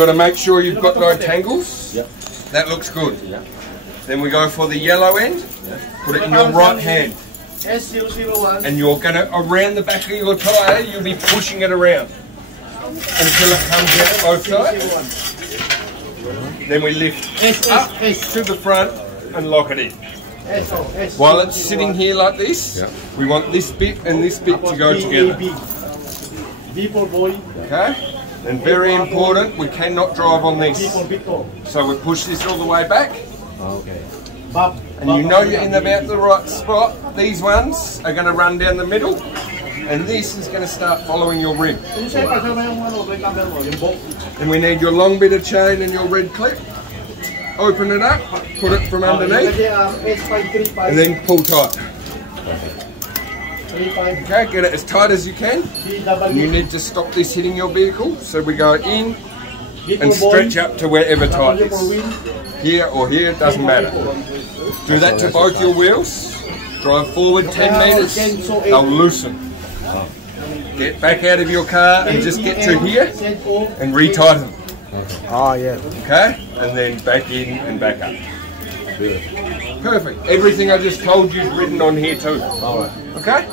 Got to make sure you've got no tangles. Yep. That looks good. Yep. Then we go for the yellow end. Put it in your right hand. S001. And you're going to, around the back of your tyre, you'll be pushing it around until it comes out both sides. Then we lift up to the front and lock it in. While it's sitting here like this, we want this bit and this bit to go together. Okay? And very important, we cannot drive on this. So we push this all the way back. Okay. And you know you're in about the right spot. These ones are going to run down the middle. And this is going to start following your rim. And we need your long bit of chain and your red clip. Open it up, put it from underneath, and then pull tight. Okay, get it as tight as you can. And you need to stop this hitting your vehicle. So we go in and stretch up to wherever tight is. Here or here, it doesn't matter. Do that to both your wheels. Drive forward 10 metres, they'll loosen. Get back out of your car and just get to here and retighten. Oh yeah. Okay? And then back in and back up. Perfect. Everything I just told you is written on here too. Alright. Okay?